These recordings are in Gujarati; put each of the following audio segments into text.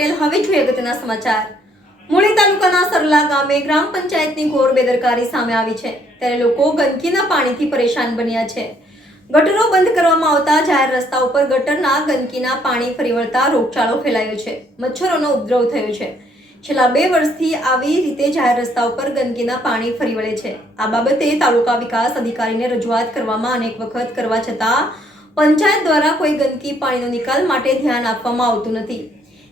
પટેલ। હવે જોઈએ અગત્યના સમાચાર। મૂળી તાલુકાના સરલા ગામે ગ્રામ પંચાયતની ઘોર બેદરકારી સામે આવી છે, ત્યારે લોકો ગંદકીના પાણીથી પરેશાન બન્યા છે। ગટરો બંધ કરવામાં આવતા જાહેર રસ્તા ઉપર ગટરના ગંદકીના પાણી ફરી વળતા રોગચાળો ફેલાયો છે, મચ્છરોનો ઉપદ્રવ થયો છે। છેલ્લા 2 વર્ષથી આવી રીતે જાહેર રસ્તા ઉપર ગંદકીના પાણી ફરી વળે છે। આ બાબતે તાલુકા વિકાસ અધિકારીને રજૂઆત કરવામાં અનેક વખત કરવા છતાં પંચાયત દ્વારા કોઈ ગંદકી પાણીનો નિકાલ માટે ધ્યાન આપવામાં આવતું નથી।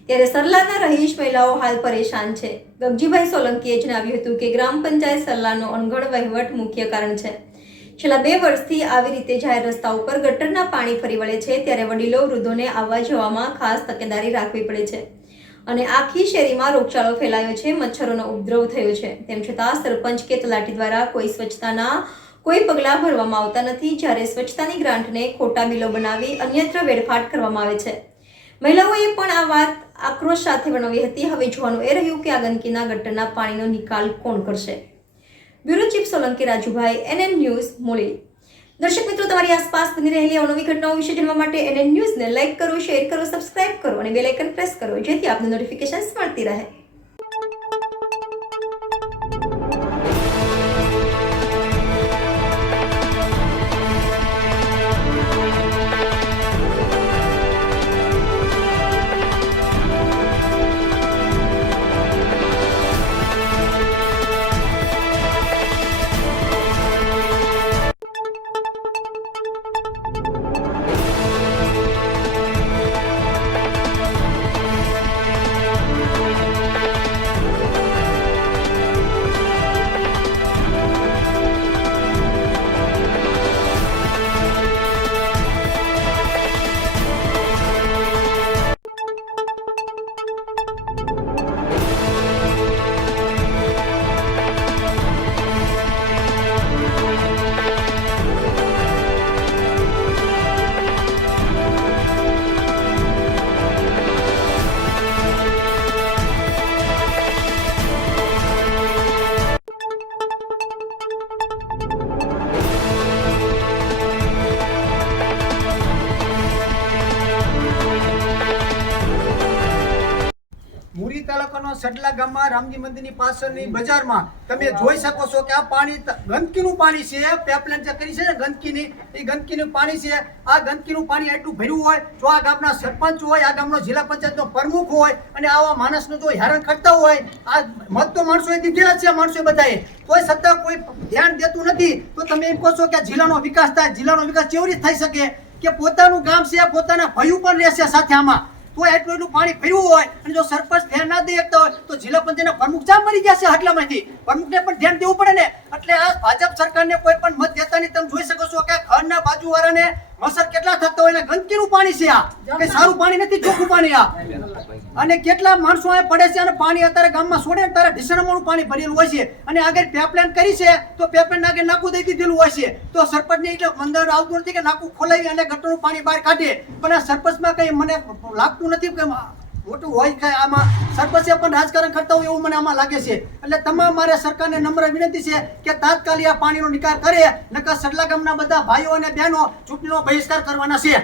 ત્યારે સરલાના રહીશ મહિલાઓ હાલ પરેશાન છે। ગગજીભાઈ સોલંકીએ જણાવ્યું હતું કે ગ્રામ પંચાયત સરલાનો અણઘડ વહીવટ મુખ્ય કારણ છે। છેલ્લા 2 વર્ષથી આવી રીતે જાહેર રસ્તા ઉપર ગટરના પાણી ફરી વળે છે, ત્યારે વડીલો વૃદ્ધોને આવવા જવામાં ખાસ તકેદારી રાખવી પડે છે અને આખી શેરીમાં રોગચાળો ફેલાયો છે, મચ્છરોનો ઉપદ્રવ થયો છે। તેમ છતાં સરપંચ કે તલાટી દ્વારા કોઈ સ્વચ્છતાના કોઈ પગલાં ભરવામાં આવતા નથી, જ્યારે સ્વચ્છતાની ગ્રાન્ટને ખોટા બિલો બનાવી અન્યત્ર વેડફાટ કરવામાં આવે છે। મહિલાઓએ પણ આ વાત આક્રોશ સાથે વર્ણવી હતી। હવે જોવાનું એ રહ્યું કે આ ગંદકીના ગટરના પાણીનો નિકાલ કોણ કરશે। Bureau chief Solanki Rajubhai, NN news, Muli. દર્શક મિત્રો, તમારી આસપાસ બની રહેલી અવનવી ઘટનાઓ વિશે જાણવા માટે NN ન્યૂઝને લાઇક કરો, શેર કરો, સબસ્ક્રાઇબ કરો અને બેલ આઇકન પ્રેસ કરો, જેથી આપને નોટિફિકેશન્સ મળતી રહે। મૂળી તાલુકાનો સડલા ગામમાં રામજી મંદિરની પાછળની બજારમાં તમે જોઈ શકો છો કે આ પાણી ગંદકીનું પાણી છે। પાઇપલાઇન જે કરી છે ને ગંદકીની, એ ગંદકીનું પાણી છે। આ ગંદકીનું પાણી એટલું ભર્યું હોય, જો આ ગામના સરપંચ હોય, આ ગામનો જિલ્લા પંચાયતનો પ્રમુખ હોય અને આવા માણસનો જો હેરાન કરતા હોય, આ મત તો માણસોએ દીધેલા છે, માણસોએ બધાએ, તોય છતાં કોઈ ધ્યાન દેતું નથી। તો તમે એમ કહો છો કે જિલ્લાનો વિકાસ થાય, જિલ્લાનો વિકાસ કેવી રીતે થઈ શકે કે પોતાનું ગામ છે, પોતાના ભયું પણ રહેશે સાથે આમાં, તો એટલું પાણી ભર્યું હોય અને જો સરપંચ ધ્યાન ના દે શકતા હોય તો જિલ્લા પંચાયતના પ્રમુખ ચા મરી ગયા છે આટલામાંથી। પ્રમુખને પણ ધ્યાન દેવું પડે ને। એટલે આ ભાજપ સરકારને કોઈ પણ મત દેતા નહીં। તમે જોઈ શકો છો કે ઘરના બાજુવાળાને મસર કેટલા થતા હોય ને ગંદકીનું પાણી છે, આ કે સારું પાણી નથી, ચોખ્ખું પાણી આ। અને કેટલા માણસો આ પડે છે અને પાણી અત્યારે ગામમાં છોડે ને ત્યારે ઢીસણમાં પાણી ભરેલું હોય છે અને આગળ પાઇપલાઇન કરી છે તો પાઇપલાઇન આગળ નાકું દઈ દીધેલું હોય છે। તો સરપંચને એટલે અંદર આવતું નથી કે નાકું ખોલાવી અને ગટરનું પાણી બહાર કાઢે, પણ આ સરપંચમાં કંઈ મને લાગતું નથી કે મોટું હોય કે આમાં સરપંચે પણ રાજકારણ કરતા હોય એવું મને આમાં લાગે છે। એટલે તમામ મારે સરકારને નમ્ર વિનંતી છે કે તાત્કાલિક આ પાણીનો નિકાલ કરે, નકર સડલા ગામના બધા ભાઈઓ અને બહેનો ચૂંટણીનો બહિષ્કાર કરવાના છે।